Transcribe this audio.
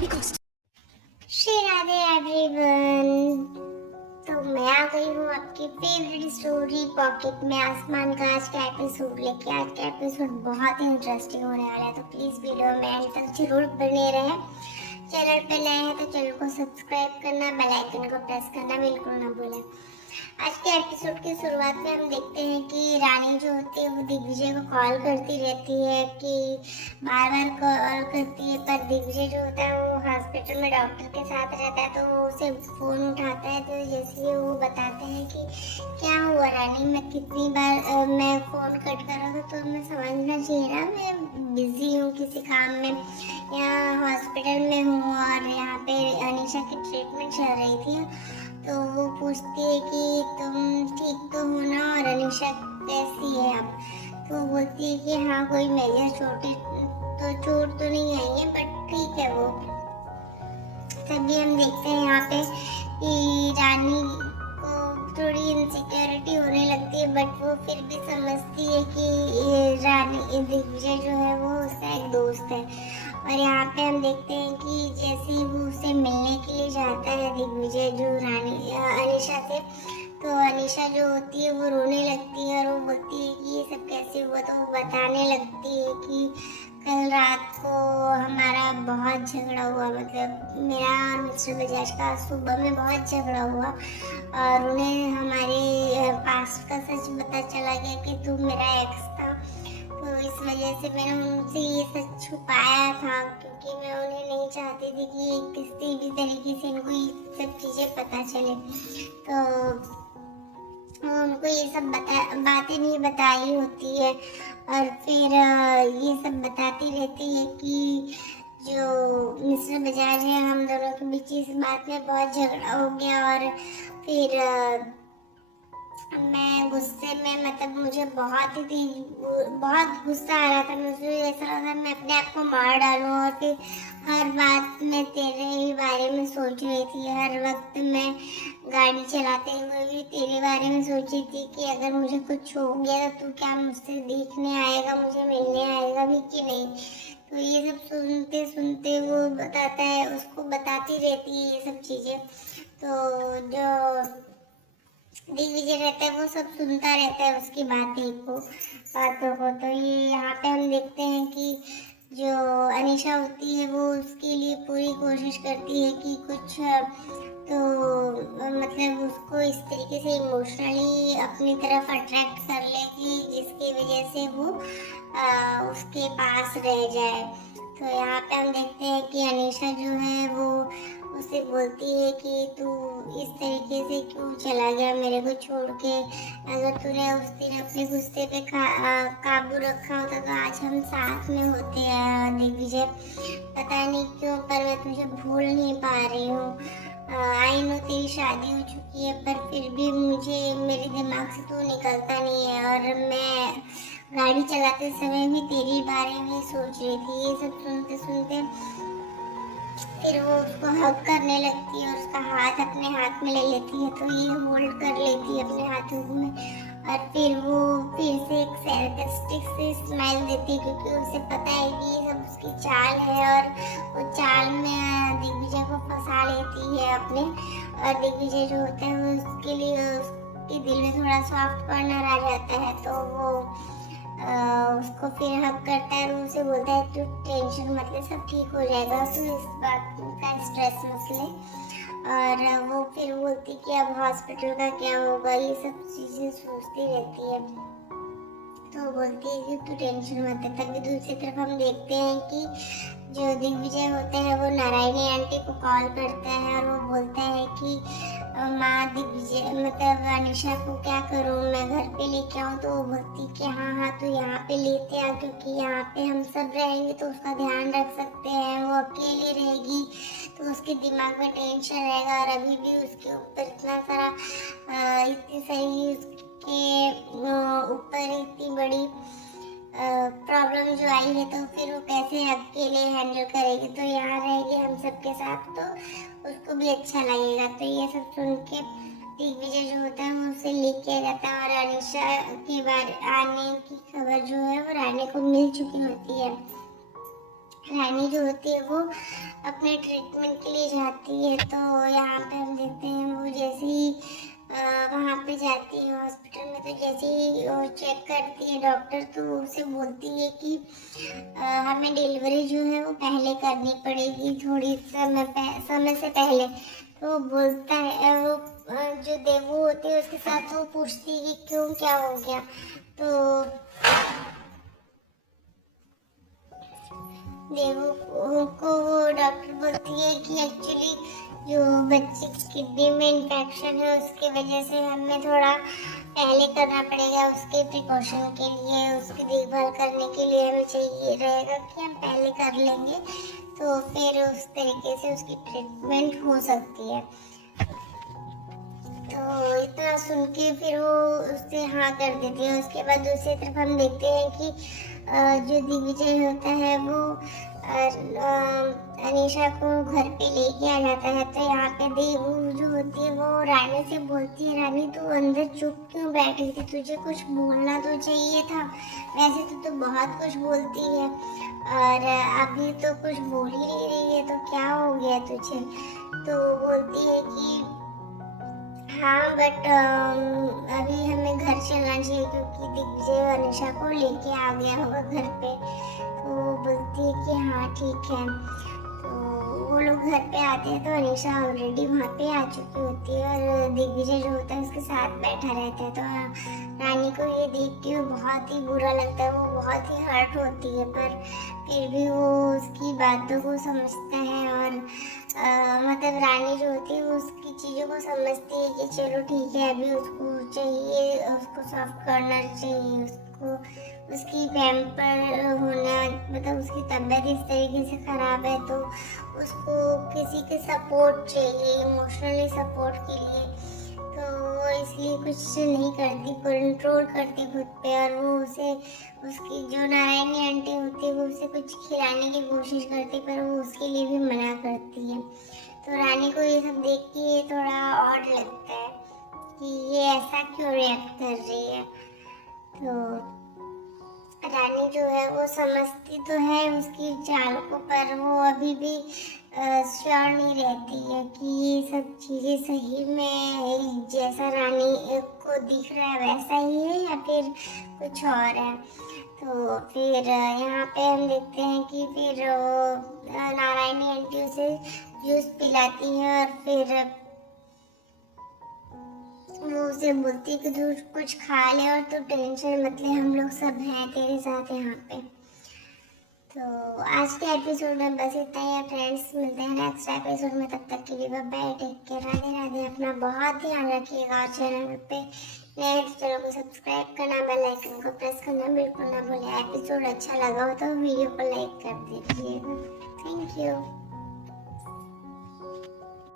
Shri Radhe everyone. तो मैं आ गई हूँ आपकी फेवरेट स्टोरी पॉकेट में आसमान का आज का एपिसोड लेके। आज का एपिसोड बहुत ही इंटरेस्टिंग होने वाला है, तो प्लीज वीडियो में एंड तक जरूर बने रहें। चैनल पे नए हैं तो चैनल को सब्सक्राइब करना, बेल आइकन को प्रेस करना बिल्कुल ना भूलें। आज के एपिसोड की शुरुआत में हम देखते हैं कि रानी जो होती है वो दिग्विजय को कॉल करती रहती है कि बार बार कॉल करती है, पर दिग्विजय जो होता है वो हॉस्पिटल में डॉक्टर के साथ रहता है, तो वो उसे फ़ोन उठाता है। तो जैसे ही वो बताते हैं कि क्या हुआ रानी, मैं कितनी बार मैं फ़ोन कट कर रहा था, तो मैं समझना चाहिए ना, मैं बिज़ी हूँ किसी काम में, यहाँ हॉस्पिटल में हूँ और यहाँ पे अनीशा की ट्रीटमेंट चल रही थी। तो वो पूछती है कि तुम ठीक तो हो ना, और अनीशा कैसी है अब। तो वो बोलती है कि हाँ, कोई मेजर चोट तो नहीं आई है, बट ठीक है वो। तभी हम देखते हैं यहाँ पे कि रानी को थोड़ी इनसिक्योरिटी होने लगती है, बट वो फिर भी समझती है कि रानी दिग्विजय जो है वो उसका एक दोस्त है। और यहाँ पे हम देखते हैं कि जैसे ही वो उसे मिलने के लिए जाता है दिग्विजय जो रानी अनीशा से, तो अनीशा जो होती है वो रोने लगती है और वो बोलती है कि ये सब कैसे हुआ। तो वो बताने लगती है कि कल रात को हमारा बहुत झगड़ा हुआ, मतलब मेरा और मिस्टर बजाज का सुबह में बहुत झगड़ा हुआ और उन्हें हमारे पास्ट का सच पता चला गया कि तू मेरा एक्स था। तो इस वजह से मैंने उनसे ये सच छुपाया था, क्योंकि मैं उन्हें नहीं चाहती थी कि किसी भी तरीके से इनको ये सब चीज़ें पता चले। तो उनको ये सब बातें नहीं बताई होती है, और फिर ये सब बताती रहती है कि जो मिस्टर बजाज है, हम दोनों के बीच इस बात में बहुत झगड़ा हो गया। और फिर मैं गुस्से में, मतलब मुझे बहुत गुस्सा आ रहा था, मुझे ऐसा लगा मैं अपने आप को मार डालूं। और फिर हर बात में तेरे ही बारे में सोच रही थी, हर वक्त मैं गाड़ी चलाते हुए भी तेरे बारे में सोची थी कि अगर मुझे कुछ हो गया तो तू क्या मुझसे देखने आएगा, मुझे मिलने आएगा भी कि नहीं। तो ये सब सुनते सुनते वो बताता है, उसको बताती रहती है ये सब चीज़ें। तो जो दिग्विजय रहता है वो सब सुनता रहता है उसकी बातों को। तो ये यहाँ पे हम देखते हैं कि जो अनीशा होती है वो उसके लिए पूरी कोशिश करती है कि कुछ तो मतलब उसको इस तरीके से इमोशनली अपनी तरफ अट्रैक्ट कर ले कि जिसकी वजह से वो उसके पास रह जाए। तो यहाँ पे हम देखते हैं कि अनीशा जो है वो उसे बोलती है कि तू इस तरीके से क्यों चला गया मेरे को छोड़ के। अगर तूने उस दिन अपने गुस्से पे काबू रखा होता तो आज हम साथ में होते हैं दिग्विजय। पता नहीं क्यों पर मैं तुझे भूल नहीं पा रही हूँ। आई नो तेरी शादी हो चुकी है, पर फिर भी मुझे मेरे दिमाग से तू निकलता नहीं है, और मैं गाड़ी चलाते समय भी तेरी बारे में सोच रही थी। ये सब सुनते सुनते फिर वो उसको हग करने लगती है और उसका हाथ अपने हाथ में ले लेती है, तो ये होल्ड कर लेती है अपने हाथों में। और फिर वो फिर से एक सैर्कास्टिक से स्माइल देती है, क्योंकि उसे पता है कि ये सब उसकी चाल है, और वो चाल में दिग्विजय को फंसा लेती है अपने। और दिग्विजय जो होता है वो उसके लिए उसके दिल में थोड़ा सॉफ्ट कॉर्नर आ जाता है, तो वो उसको फिर हक करता है और उसे बोलता है तू टेंशन मत ले, सब ठीक हो जाएगा, तो इस बात का स्ट्रेस मत ले। और वो फिर बोलती कि अब हॉस्पिटल का क्या होगा, ये सब चीज़ें सोचती रहती है। तो बोलती है कि तू टेंशन मत ले। तभी दूसरी तरफ हम देखते हैं कि जो दिग्विजय होता है वो नारायणी आंटी को कॉल करता है और वो बोलता है कि माँ दिग्विजय मतलब अनीशा को क्या करूँ, मैं घर पे लेके आऊँ। तो वो बोलती कि हाँ हाँ तू यहाँ पे लेते आ, क्योंकि यहाँ पे हम सब रहेंगे तो उसका ध्यान रख सकते हैं। वो अकेली रहेगी तो उसके दिमाग में टेंशन रहेगा, और अभी भी उसके ऊपर इतना सारा इतनी सारी उसके ऊपर इतनी बड़ी प्रॉब्लम जो आई है, तो फिर वो कैसे अकेले हैंडल करेगी। तो यहाँ रहेगी हम सबके साथ तो उसको भी अच्छा लगेगा। तो ये सब सुन के दिग्विजय जो होता है वो उसे लेके आ जाता है, और अनीशा के बारे आने की खबर जो है वो रानी को मिल चुकी होती है। रानी जो होती है वो अपने ट्रीटमेंट के लिए जाती है। तो यहाँ पे हम देखते हैं वो जैसे ही वहाँ पे जाती है हॉस्पिटल में, तो जैसे ही वो चेक करती है डॉक्टर, तो उसे बोलती है कि हमें डिलीवरी जो है वो पहले करनी पड़ेगी, थोड़ी समय से पहले। तो बोलता है वो जो देवू होती है उसके साथ वो पूछती है कि क्यों, क्या हो गया। तो देवू को वो डॉक्टर बोलती है कि एक्चुअली जो बच्चे की किडनी में इन्फेक्शन है उसकी वजह से हमें थोड़ा पहले करना पड़ेगा, उसके प्रिकॉशन के लिए, उसकी देखभाल करने के लिए हमें चाहिए रहेगा कि हम पहले कर लेंगे तो फिर उस तरीके से उसकी ट्रीटमेंट हो सकती है। तो इतना सुन के फिर वो उससे हाँ कर देती है। उसके बाद दूसरी तरफ हम देखते हैं कि जो दिग्विजय होता है वो अनीशा को घर पे लेके आ जाता है। तो यहाँ पे देवू जो होती है वो रानी से बोलती है, रानी तू अंदर चुप क्यों बैठी थी, तुझे कुछ बोलना तो चाहिए था, वैसे तो बहुत कुछ बोलती है और अभी तो कुछ बोल ही नहीं रही है, तो क्या हो गया तुझे। तो बोलती है कि हाँ बट अभी हमें घर चलना चाहिए क्योंकि दिग्विजय अनीशा को लेके आ गया होगा घर पे। तो वो बोलती है कि हाँ ठीक है। तो वो लोग घर पे आते हैं तो अनीशा ऑलरेडी वहाँ पे आ चुकी होती है और दिग्विजय जो होता है उसके साथ बैठा रहता है। तो रानी को ये देख के बहुत ही बुरा लगता है, वो बहुत ही हर्ट होती है, पर फिर भी वो उसकी बातों को समझता है और मतलब रानी जो होती है वो उसकी चीज़ों को समझती है कि चलो ठीक है, अभी उसको चाहिए, उसको सॉफ्ट करना चाहिए, उसको उसकी पैम्पर होना, मतलब उसकी तबीयत इस तरीके से ख़राब है तो उसको किसी के सपोर्ट चाहिए, इमोशनली सपोर्ट के लिए। तो वो इसलिए कुछ नहीं करती, कंट्रोल करती खुद पे और वो उसे उसकी जो नारायणी आंटी होती है वो उसे कुछ खिलाने की कोशिश करती पर वो उसके लिए भी मना करती है। तो रानी को ये सब देख के थोड़ा ऑड लगता है कि ये ऐसा क्यों रिएक्ट कर रही है। तो रानी जो है वो समझती तो है उसकी चाल को, पर वो अभी भी श्योर नहीं रहती है कि ये सब चीज़ें सही में जैसा रानी को दिख रहा है वैसा ही है या फिर कुछ और है। तो फिर यहाँ पे हम देखते हैं कि फिर नारायणी आंटी उसे जूस पिलाती है और फिर वो उसे बोलती है कि तू कुछ खा ले और तू टेंशन मत ले, हम लोग सब हैं तेरे साथ यहाँ पे। तो आज के एपिसोड में बस इतना ही है फ्रेंड्स, मिलते हैं नेक्स्ट एपिसोड में, तब तक के लिए bye bye, take care, Radhe Radhe, अपना बहुत ध्यान रखिएगा और चैनल पे नए हैं तो चैनल को सब्सक्राइब करना, बेल आइकन को प्रेस करना बिल्कुल ना भूलें। एपिसोड अच्छा लगा हो तो वीडियो को लाइक कर दीजिएगा। Thank you.